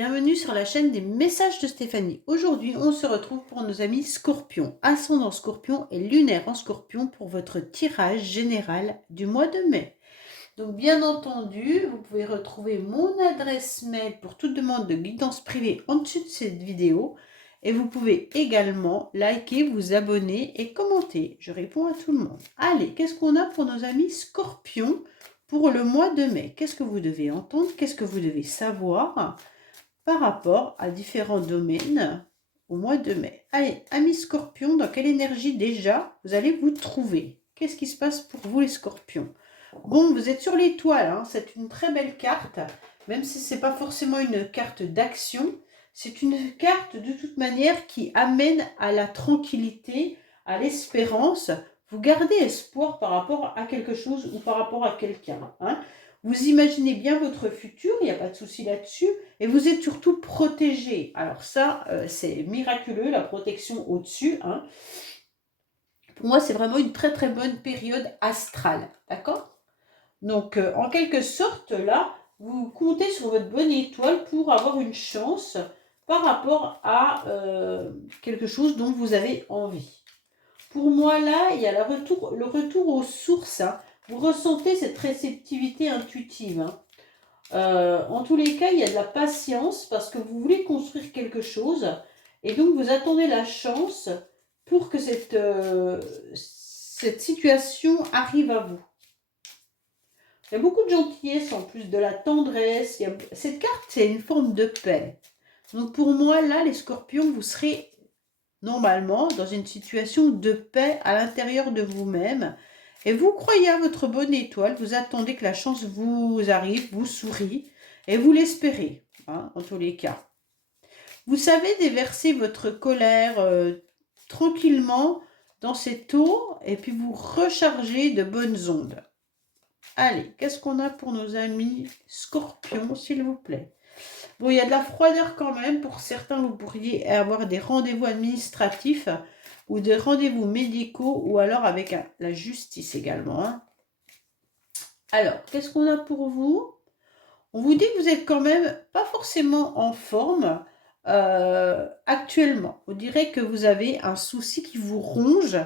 bienvenue sur la chaîne des messages de Stéphanie. Aujourd'hui, on se retrouve pour nos amis Scorpion, ascendant Scorpion et lunaire en Scorpion pour votre tirage général du mois de mai. Donc bien entendu, vous pouvez retrouver mon adresse mail pour toute demande de guidance privée en dessous de cette vidéo. Et vous pouvez également liker, vous abonner et commenter. Je réponds à tout le monde. Allez, qu'est-ce qu'on a pour nos amis Scorpions pour le mois de mai? Qu'est-ce que vous devez entendre? Qu'est-ce que vous devez savoir par rapport à différents domaines au mois de mai? Allez, amis Scorpions, dans quelle énergie déjà vous allez vous trouver? Qu'est-ce qui se passe pour vous les Scorpions? Bon, vous êtes sur l'étoile, hein, c'est une très belle carte, même si ce n'est pas forcément une carte d'action. C'est une carte de toute manière qui amène à la tranquillité, à l'espérance. Vous gardez espoir par rapport à quelque chose ou par rapport à quelqu'un. Hein. Vous imaginez bien votre futur, il n'y a pas de souci là-dessus. Et vous êtes surtout protégé. Alors ça, c'est miraculeux, la protection au-dessus. Hein. Pour moi, c'est vraiment une très très bonne période astrale. D'accord ? Donc, en quelque sorte, là, vous comptez sur votre bonne étoile pour avoir une chance par rapport à quelque chose dont vous avez envie. Pour moi, là, il y a le retour aux sources. Hein. Vous ressentez cette réceptivité intuitive. Hein. En tous les cas, il y a de la patience parce que vous voulez construire quelque chose et donc vous attendez la chance pour que cette situation arrive à vous. Il y a beaucoup de gentillesse en plus, de la tendresse. Cette carte, c'est une forme de paix. Donc pour moi, là, les Scorpions, vous serez normalement dans une situation de paix à l'intérieur de vous-même. Et vous croyez à votre bonne étoile, vous attendez que la chance vous arrive, vous sourit, et vous l'espérez, hein, en tous les cas. Vous savez déverser votre colère tranquillement dans cette eau, et puis vous recharger de bonnes ondes. Allez, qu'est-ce qu'on a pour nos amis Scorpions, s'il vous plaît? Bon, il y a de la froideur quand même. Pour certains, vous pourriez avoir des rendez-vous administratifs ou des rendez-vous médicaux ou alors avec la justice également. Hein. Alors, qu'est-ce qu'on a pour vous? On vous dit que vous êtes quand même pas forcément en forme actuellement. On dirait que vous avez un souci qui vous ronge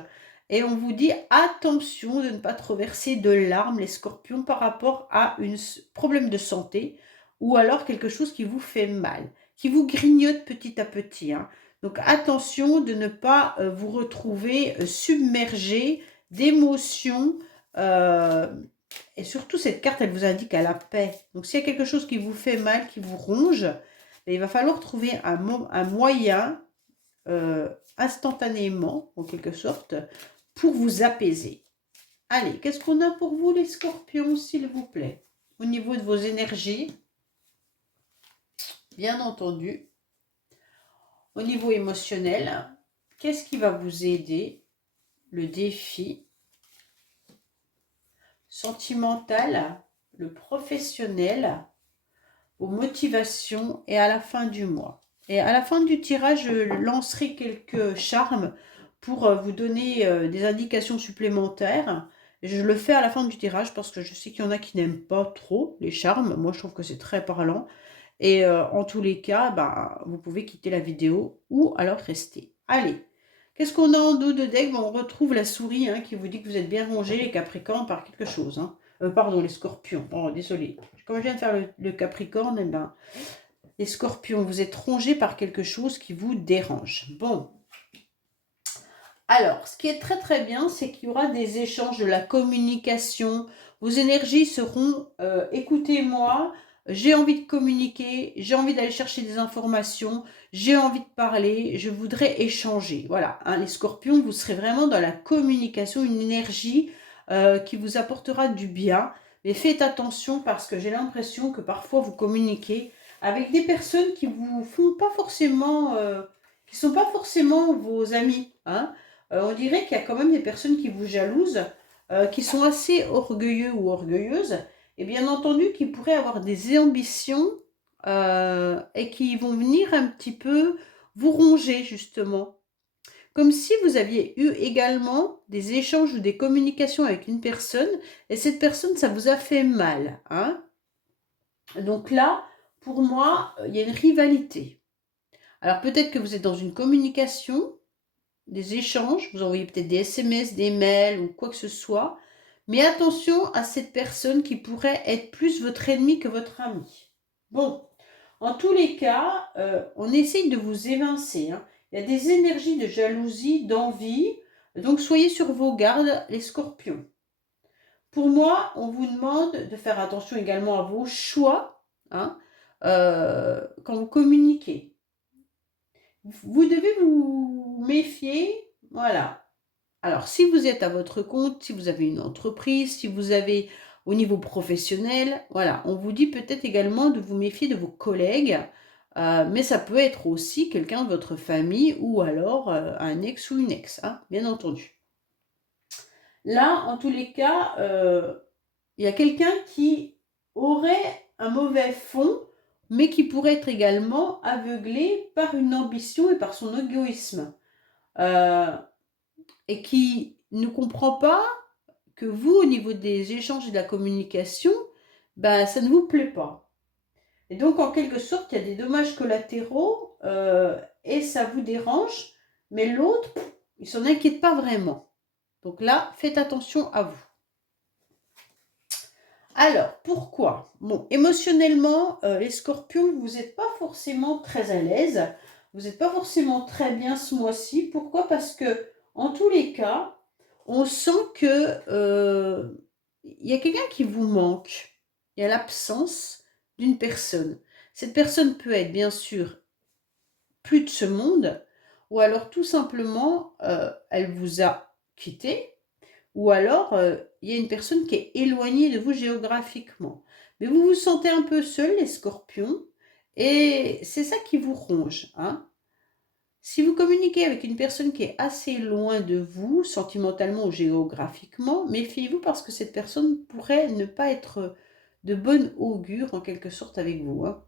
et on vous dit attention de ne pas trop verser de larmes, les Scorpions, par rapport à un problème de santé ou alors quelque chose qui vous fait mal, qui vous grignote petit à petit. Hein. Donc attention de ne pas vous retrouver submergé d'émotions. Et surtout, cette carte, elle vous indique à la paix. Donc, s'il y a quelque chose qui vous fait mal, qui vous ronge, il va falloir trouver un moyen instantanément, en quelque sorte, pour vous apaiser. Allez, qu'est-ce qu'on a pour vous, les Scorpions, s'il vous plaît? Au niveau de vos énergies, bien entendu. Au niveau émotionnel, qu'est-ce qui va vous aider? Le défi. Sentimental, le professionnel, vos motivations et à la fin du mois. Et à la fin du tirage, je lancerai quelques charmes pour vous donner des indications supplémentaires. Et je le fais à la fin du tirage parce que je sais qu'il y en a qui n'aiment pas trop les charmes. Moi, je trouve que c'est très parlant. Et en tous les cas, vous pouvez quitter la vidéo ou alors rester. Allez, qu'est-ce qu'on a en dos de deck? On retrouve la souris hein, qui vous dit que vous êtes bien rongés, les Capricornes, par quelque chose. Hein. Pardon, les Scorpions. Oh, désolé. Comme je viens de faire le Capricorne, les Scorpions, vous êtes rongés par quelque chose qui vous dérange. Bon. Alors, ce qui est très très bien, c'est qu'il y aura des échanges, de la communication. Vos énergies seront écoutez-moi, j'ai envie de communiquer, j'ai envie d'aller chercher des informations, j'ai envie de parler, je voudrais échanger. Voilà, hein, les Scorpions, vous serez vraiment dans la communication, une énergie qui vous apportera du bien. Mais faites attention parce que j'ai l'impression que parfois vous communiquez avec des personnes qui vous font pas forcément, qui sont pas forcément vos amis. Hein. On dirait qu'il y a quand même des personnes qui vous jalousent, qui sont assez orgueilleux ou orgueilleuses, et bien entendu qui pourraient avoir des ambitions et qui vont venir un petit peu vous ronger justement. Comme si vous aviez eu également des échanges ou des communications avec une personne, et cette personne, ça vous a fait mal. Hein. Donc là, pour moi, il y a une rivalité. Alors peut-être que vous êtes dans une communication, des échanges, vous envoyez peut-être des SMS, des mails ou quoi que ce soit, mais attention à cette personne qui pourrait être plus votre ennemi que votre ami. Bon, en tous les cas, on essaye de vous évincer, hein. Il y a des énergies de jalousie, d'envie, donc soyez sur vos gardes, les scorpions. Pour moi, on vous demande de faire attention également à vos choix, hein, quand vous communiquez. Vous devez vous méfier, voilà. Alors, si vous êtes à votre compte, si vous avez une entreprise, si vous avez au niveau professionnel, voilà, on vous dit peut-être également de vous méfier de vos collègues, mais ça peut être aussi quelqu'un de votre famille ou alors un ex ou une ex, hein, bien entendu. Là, en tous les cas, il y a quelqu'un qui aurait un mauvais fond, mais qui pourrait être également aveuglé par une ambition et par son égoïsme. Et qui ne comprend pas que vous, au niveau des échanges et de la communication, ben, ça ne vous plaît pas. Et donc, en quelque sorte, il y a des dommages collatéraux et ça vous dérange, mais l'autre, il s'en inquiète pas vraiment. Donc là, faites attention à vous. Alors, pourquoi? Bon, émotionnellement, les scorpions, vous n'êtes pas forcément très à l'aise. Vous n'êtes pas forcément très bien ce mois-ci. Pourquoi? Parce que, en tous les cas, on sent que il y a quelqu'un qui vous manque. Il y a l'absence d'une personne. Cette personne peut être, bien sûr, plus de ce monde, ou alors tout simplement, elle vous a quitté, ou alors, il y a une personne qui est éloignée de vous géographiquement. Mais vous vous sentez un peu seul, les scorpions, et c'est ça qui vous ronge, hein. Si vous communiquez avec une personne qui est assez loin de vous, sentimentalement ou géographiquement, méfiez-vous parce que cette personne pourrait ne pas être de bonne augure en quelque sorte avec vous, hein.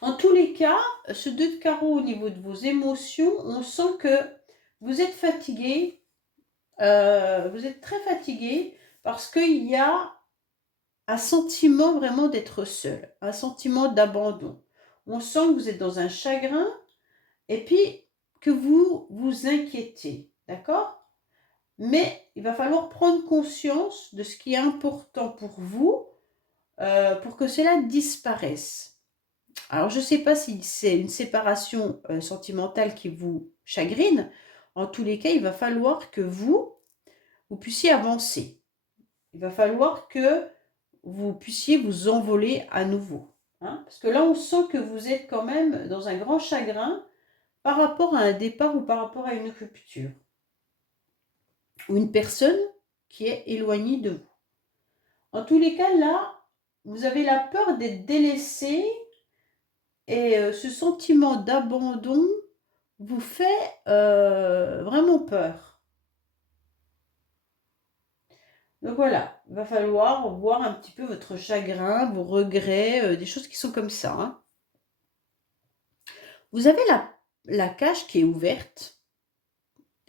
En tous les cas, ce 2 de carreau au niveau de vos émotions, on sent que vous êtes fatigué, vous êtes très fatigué parce qu'il y a un sentiment vraiment d'être seul, un sentiment d'abandon. On sent que vous êtes dans un chagrin et puis que vous vous inquiétez, d'accord? Mais il va falloir prendre conscience de ce qui est important pour vous pour que cela disparaisse. Alors, je ne sais pas si c'est une séparation sentimentale qui vous chagrine. En tous les cas, il va falloir que vous puissiez avancer. Il va falloir que vous puissiez vous envoler à nouveau, hein. Parce que là, on sent que vous êtes quand même dans un grand chagrin par rapport à un départ ou par rapport à une rupture. Ou une personne qui est éloignée de vous. En tous les cas, là, vous avez la peur d'être délaissé et ce sentiment d'abandon vous fait vraiment peur. Donc voilà, il va falloir voir un petit peu votre chagrin, vos regrets, des choses qui sont comme ça, hein. Vous avez la cage qui est ouverte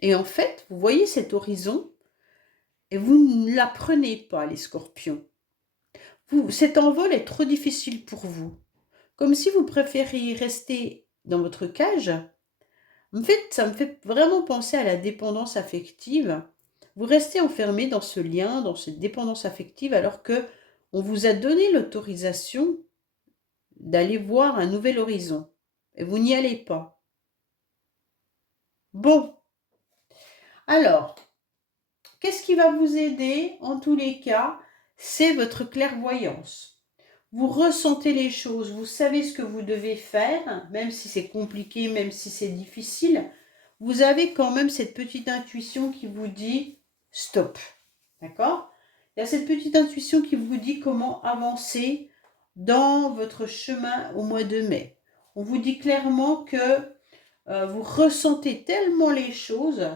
et en fait, vous voyez cet horizon et vous ne la prenez pas, les scorpions. Cet envol est trop difficile pour vous. Comme si vous préfériez rester dans votre cage. En fait, ça me fait vraiment penser à la dépendance affective. Vous restez enfermé dans ce lien, dans cette dépendance affective, alors que on vous a donné l'autorisation d'aller voir un nouvel horizon. Et vous n'y allez pas. Bon, alors, qu'est-ce qui va vous aider en tous les cas? C'est votre clairvoyance. Vous ressentez les choses, vous savez ce que vous devez faire, même si c'est compliqué, même si c'est difficile. Vous avez quand même cette petite intuition qui vous dit stop. D'accord? Il y a cette petite intuition qui vous dit comment avancer dans votre chemin au mois de mai. On vous dit clairement que vous ressentez tellement les choses.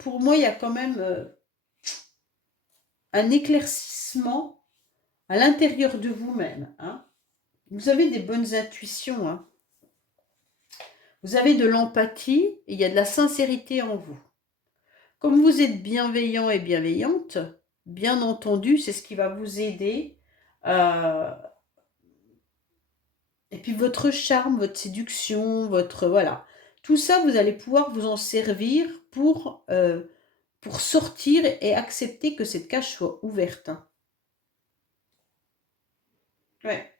Pour moi, il y a quand même un éclaircissement à l'intérieur de vous-même, hein. Vous avez des bonnes intuitions, hein. Vous avez de l'empathie et il y a de la sincérité en vous. Comme vous êtes bienveillant et bienveillante, bien entendu, c'est ce qui va vous aider Et puis votre charme, votre séduction, votre... Voilà. Tout ça, vous allez pouvoir vous en servir pour sortir et accepter que cette cage soit ouverte. Ouais.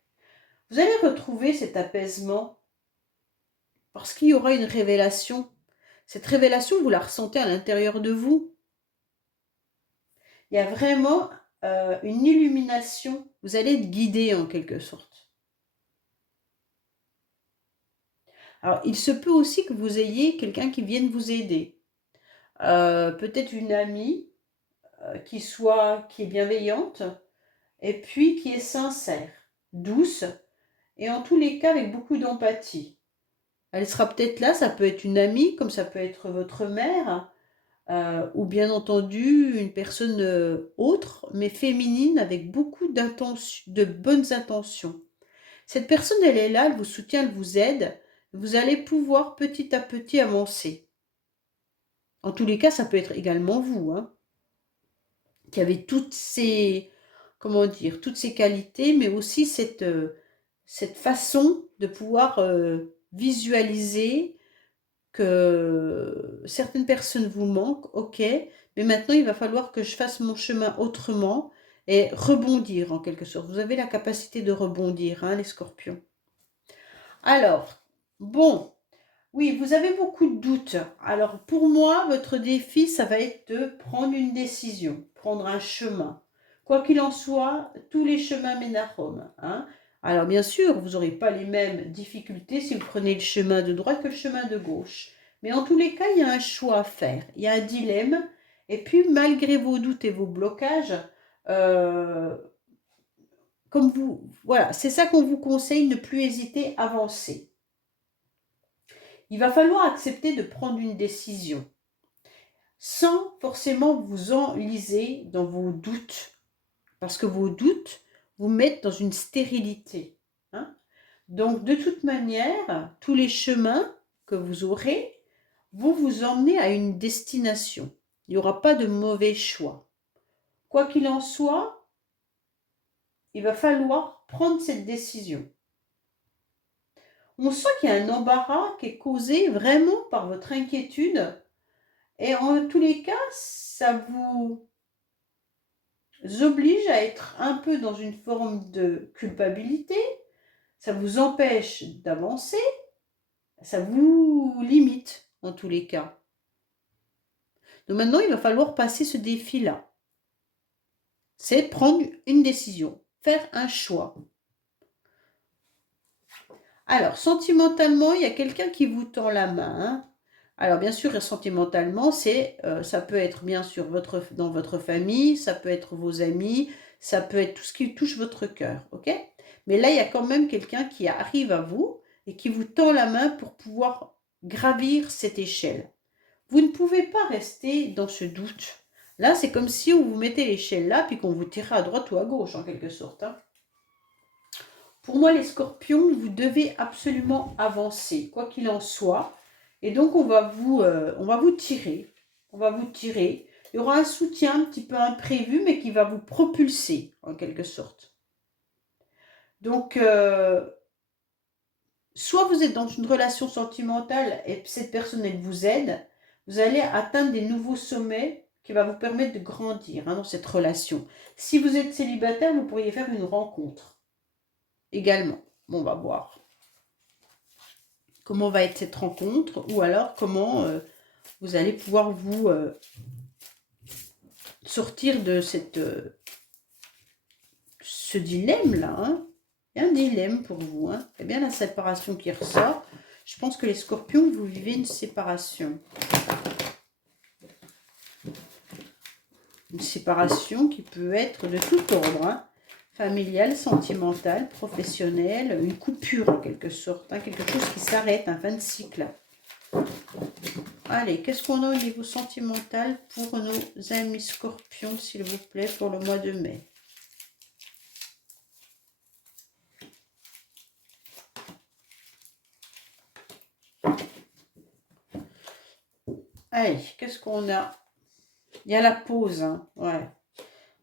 Vous allez retrouver cet apaisement parce qu'il y aura une révélation. Cette révélation, vous la ressentez à l'intérieur de vous. Il y a vraiment une illumination. Vous allez être guidé en quelque sorte. Alors, il se peut aussi que vous ayez quelqu'un qui vienne vous aider. Peut-être une amie qui est bienveillante et puis qui est sincère, douce et en tous les cas avec beaucoup d'empathie. Elle sera peut-être là, ça peut être une amie, comme ça peut être votre mère, ou bien entendu une personne autre, mais féminine avec beaucoup de bonnes intentions. Cette personne, elle est là, elle vous soutient, elle vous aide. Vous allez pouvoir petit à petit avancer. En tous les cas, ça peut être également vous, hein, qui avez toutes ces, comment dire, toutes ces qualités, mais aussi cette façon de pouvoir visualiser que certaines personnes vous manquent, ok, mais maintenant il va falloir que je fasse mon chemin autrement et rebondir en quelque sorte. Vous avez la capacité de rebondir, hein, les scorpions. Alors, bon, oui, vous avez beaucoup de doutes. Alors, pour moi, votre défi, ça va être de prendre une décision, prendre un chemin. Quoi qu'il en soit, tous les chemins mènent à Rome, hein. Alors, bien sûr, vous n'aurez pas les mêmes difficultés si vous prenez le chemin de droite que le chemin de gauche. Mais en tous les cas, il y a un choix à faire, il y a un dilemme. Et puis, malgré vos doutes et vos blocages, euh, comme vous, voilà, c'est ça qu'on vous conseille, ne plus hésiter, avancer. Il va falloir accepter de prendre une décision sans forcément vous enliser dans vos doutes, parce que vos doutes vous mettent dans une stérilité, hein. Donc, de toute manière, tous les chemins que vous aurez vont vous emmener à une destination. Il n'y aura pas de mauvais choix. Quoi qu'il en soit, il va falloir prendre cette décision. On sent qu'il y a un embarras qui est causé vraiment par votre inquiétude. Et en tous les cas, ça vous oblige à être un peu dans une forme de culpabilité, ça vous empêche d'avancer, ça vous limite en tous les cas. Donc maintenant, il va falloir passer ce défi-là. C'est prendre une décision, faire un choix. Alors, sentimentalement, il y a quelqu'un qui vous tend la main, hein. Alors, bien sûr, sentimentalement, ça peut être bien sûr dans votre famille, ça peut être vos amis, ça peut être tout ce qui touche votre cœur, ok? Mais là, il y a quand même quelqu'un qui arrive à vous et qui vous tend la main pour pouvoir gravir cette échelle. Vous ne pouvez pas rester dans ce doute. Là, c'est comme si on vous mettait l'échelle là, puis qu'on vous tirait à droite ou à gauche, en quelque sorte, hein. Pour moi, les scorpions, vous devez absolument avancer, quoi qu'il en soit. Et donc, on va vous tirer. On va vous tirer. Il y aura un soutien un petit peu imprévu, mais qui va vous propulser, en quelque sorte. Donc, soit vous êtes dans une relation sentimentale et cette personne, elle vous aide. Vous allez atteindre des nouveaux sommets qui va vous permettre de grandir, hein, dans cette relation. Si vous êtes célibataire, vous pourriez faire une rencontre également. Bon, on va voir comment va être cette rencontre, ou alors comment vous allez pouvoir vous sortir de ce dilemme-là, hein. Il y a un dilemme pour vous, hein. Il y a bien la séparation qui ressort. Je pense que les scorpions, vous vivez une séparation. Une séparation qui peut être de tout ordre, hein. Familiale, sentimentale, professionnelle, une coupure en quelque sorte, hein. Quelque chose qui s'arrête, un fin de cycle. Allez, qu'est-ce qu'on a au niveau sentimental pour nos amis scorpions, s'il vous plaît, pour le mois de mai? Allez, qu'est-ce qu'on a? Il y a la pause, hein, ouais.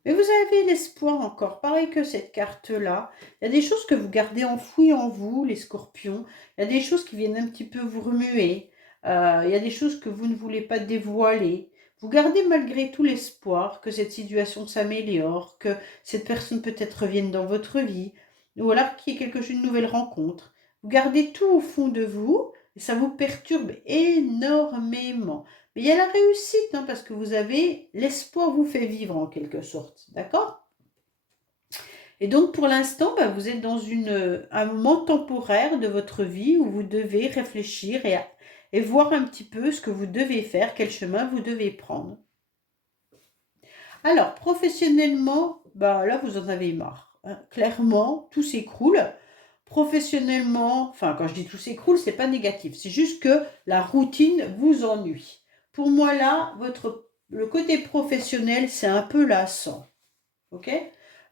Mais vous avez l'espoir encore, pareil que cette carte-là. Il y a des choses que vous gardez enfouies en vous, les scorpions. Il y a des choses qui viennent un petit peu vous remuer. Il y a des choses que vous ne voulez pas dévoiler. Vous gardez malgré tout l'espoir que cette situation s'améliore, que cette personne peut-être revienne dans votre vie, ou alors qu'il y ait quelque chose, une nouvelle rencontre. Vous gardez tout au fond de vous, et ça vous perturbe énormément. Mais il y a la réussite, hein, parce que vous avez, l'espoir vous fait vivre en quelque sorte, d'accord? Et donc pour l'instant, bah, vous êtes dans un moment temporaire de votre vie où vous devez réfléchir et voir un petit peu ce que vous devez faire, quel chemin vous devez prendre. Alors, professionnellement, bah, là, vous en avez marre, hein. Clairement, tout s'écroule. Professionnellement, enfin, quand je dis tout s'écroule, c'est pas négatif. C'est juste que la routine vous ennuie. Pour moi, là, le côté professionnel, c'est un peu lassant. Ok?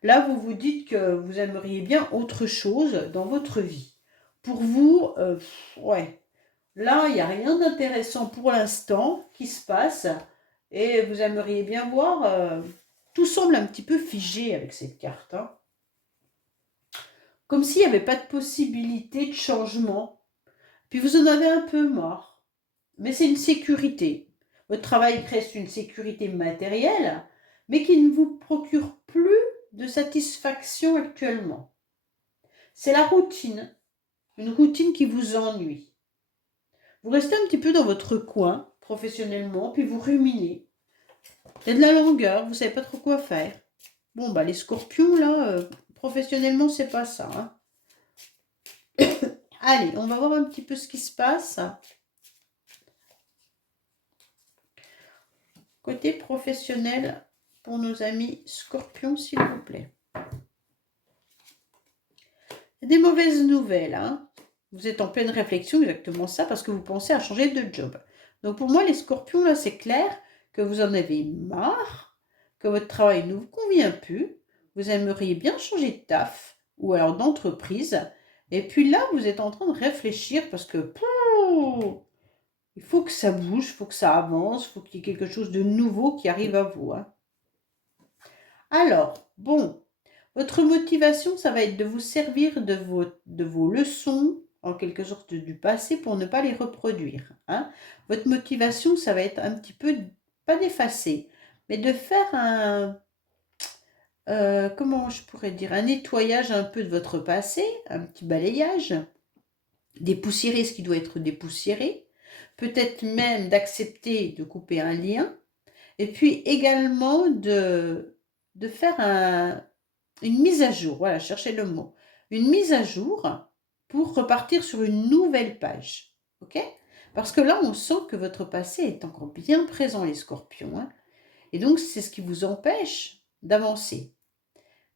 Là, vous vous dites que vous aimeriez bien autre chose dans votre vie. Pour vous, ouais. Là, il n'y a rien d'intéressant pour l'instant qui se passe et vous aimeriez bien voir. Tout semble un petit peu figé avec cette carte, hein. Comme s'il n'y avait pas de possibilité de changement. Puis vous en avez un peu marre. Mais c'est une sécurité. Votre travail reste une sécurité matérielle, mais qui ne vous procure plus de satisfaction actuellement. C'est la routine. Une routine qui vous ennuie. Vous restez un petit peu dans votre coin, professionnellement, puis vous ruminez. Il y a de la longueur, vous ne savez pas trop quoi faire. Bon, bah les scorpions, là, professionnellement, c'est pas ça, hein. Allez, on va voir un petit peu ce qui se passe. Côté professionnel, pour nos amis scorpions, s'il vous plaît. Il y a des mauvaises nouvelles, hein. Vous êtes en pleine réflexion, exactement ça, parce que vous pensez à changer de job. Donc pour moi, les scorpions, là, c'est clair que vous en avez marre, que votre travail ne vous convient plus, vous aimeriez bien changer de taf, ou alors d'entreprise, et puis là, vous êtes en train de réfléchir, parce que il faut que ça bouge, il faut que ça avance, il faut qu'il y ait quelque chose de nouveau qui arrive à vous, hein. Alors, bon, votre motivation, ça va être de vous servir de vos leçons, en quelque sorte du passé, pour ne pas les reproduire, hein. Votre motivation, ça va être un petit peu, pas d'effacer, mais de faire comment je pourrais dire, un nettoyage un peu de votre passé, un petit balayage, dépoussiérer ce qui doit être dépoussiéré, peut-être même d'accepter de couper un lien, et puis également de faire une mise à jour, voilà, cherchez le mot. Une mise à jour pour repartir sur une nouvelle page. Ok? Parce que là, on sent que votre passé est encore bien présent, les scorpions, hein. Et donc, c'est ce qui vous empêche d'avancer.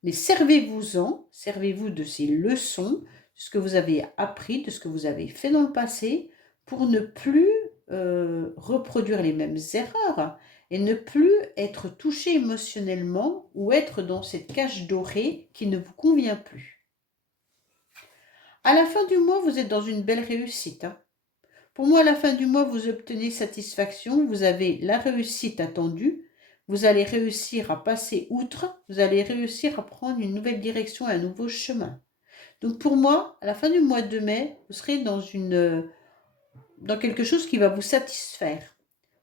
Mais servez-vous-en, servez-vous de ces leçons, de ce que vous avez appris, de ce que vous avez fait dans le passé, pour ne plus reproduire les mêmes erreurs et ne plus être touché émotionnellement ou être dans cette cage dorée qui ne vous convient plus. À la fin du mois, vous êtes dans une belle réussite, hein. Pour moi, à la fin du mois, vous obtenez satisfaction, vous avez la réussite attendue, vous allez réussir à passer outre, vous allez réussir à prendre une nouvelle direction, un nouveau chemin. Donc pour moi, à la fin du mois de mai, vous serez dans quelque chose qui va vous satisfaire.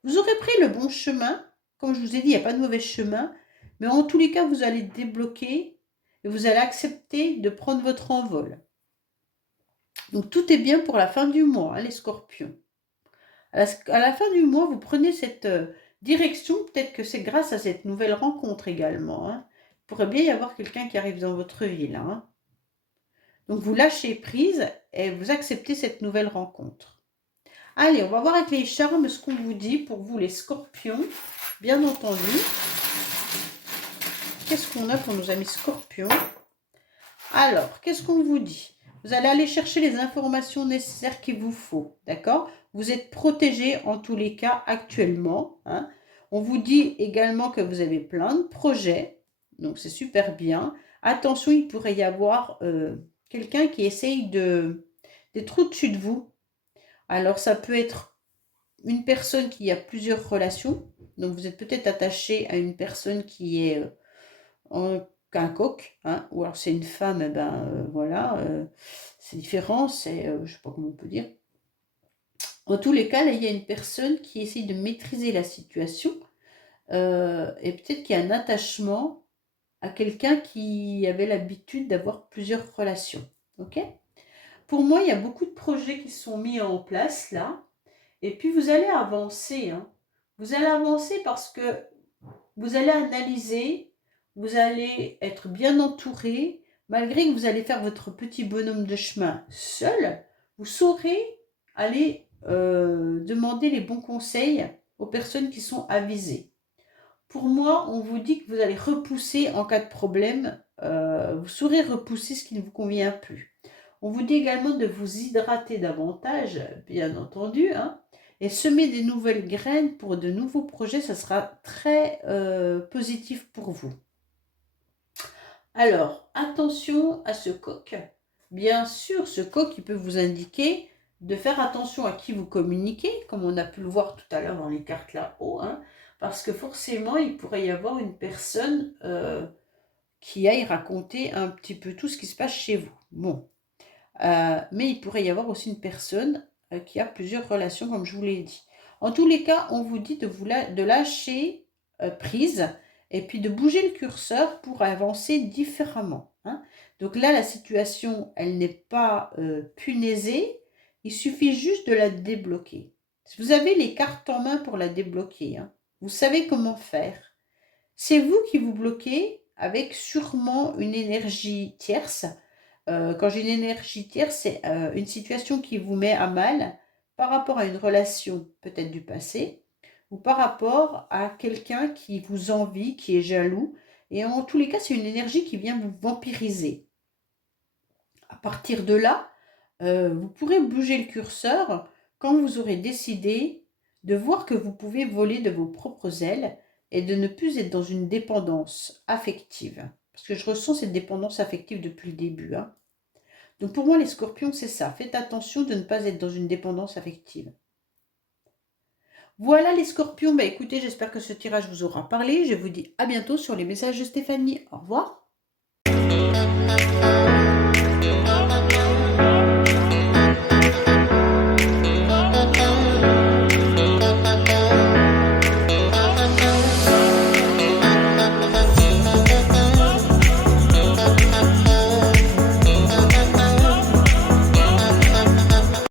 Vous aurez pris le bon chemin, comme je vous ai dit, il n'y a pas de mauvais chemin, mais en tous les cas, vous allez débloquer et vous allez accepter de prendre votre envol. Donc tout est bien pour la fin du mois, hein, les scorpions. À la fin du mois, vous prenez cette direction, peut-être que c'est grâce à cette nouvelle rencontre également, hein. Il pourrait bien y avoir quelqu'un qui arrive dans votre vie, là, hein. Donc vous lâchez prise et vous acceptez cette nouvelle rencontre. Allez, on va voir avec les charmes ce qu'on vous dit pour vous les scorpions, bien entendu. Qu'est-ce qu'on a pour nos amis scorpions? Alors, qu'est-ce qu'on vous dit? Vous allez aller chercher les informations nécessaires qu'il vous faut, d'accord? Vous êtes protégé en tous les cas actuellement, hein. On vous dit également que vous avez plein de projets, donc c'est super bien. Attention, il pourrait y avoir quelqu'un qui essaye d'être au-dessus de vous. Alors, ça peut être une personne qui a plusieurs relations, donc vous êtes peut-être attaché à une personne qui est qu'un coq, hein, ou alors c'est une femme, eh ben voilà, c'est différent, c'est, je sais pas comment on peut dire. En tous les cas, là, il y a une personne qui essaye de maîtriser la situation, et peut-être qu'il y a un attachement à quelqu'un qui avait l'habitude d'avoir plusieurs relations, OK? Pour moi, il y a beaucoup de projets qui sont mis en place là, et puis vous allez avancer, hein. Vous allez avancer parce que vous allez analyser, vous allez être bien entouré, malgré que vous allez faire votre petit bonhomme de chemin seul, vous saurez aller demander les bons conseils aux personnes qui sont avisées. Pour moi, on vous dit que vous allez repousser en cas de problème, vous saurez repousser ce qui ne vous convient plus. On vous dit également de vous hydrater davantage, bien entendu, hein, et semer des nouvelles graines pour de nouveaux projets, ça sera très positif pour vous. Alors, attention à ce coq. Bien sûr, ce coq, il peut vous indiquer de faire attention à qui vous communiquez, comme on a pu le voir tout à l'heure dans les cartes là-haut, hein, parce que forcément, il pourrait y avoir une personne qui aille raconter un petit peu tout ce qui se passe chez vous. Bon, mais il pourrait y avoir aussi une personne qui a plusieurs relations, comme je vous l'ai dit. En tous les cas, on vous dit de lâcher prise et puis de bouger le curseur pour avancer différemment, hein. Donc là, la situation, elle n'est pas punaisée, il suffit juste de la débloquer. Vous avez les cartes en main pour la débloquer, hein. Vous savez comment faire. C'est vous qui vous bloquez avec sûrement une énergie tierce. Quand j'ai une énergie tierce, c'est une situation qui vous met à mal par rapport à une relation peut-être du passé ou par rapport à quelqu'un qui vous envie, qui est jaloux. Et en tous les cas, c'est une énergie qui vient vous vampiriser. À partir de là, vous pourrez bouger le curseur quand vous aurez décidé de voir que vous pouvez voler de vos propres ailes et de ne plus être dans une dépendance affective. Parce que je ressens cette dépendance affective depuis le début, hein. Donc pour moi, les scorpions, c'est ça. Faites attention de ne pas être dans une dépendance affective. Voilà les scorpions. Bah écoutez, j'espère que ce tirage vous aura parlé. Je vous dis à bientôt sur les messages de Stéphanie. Au revoir.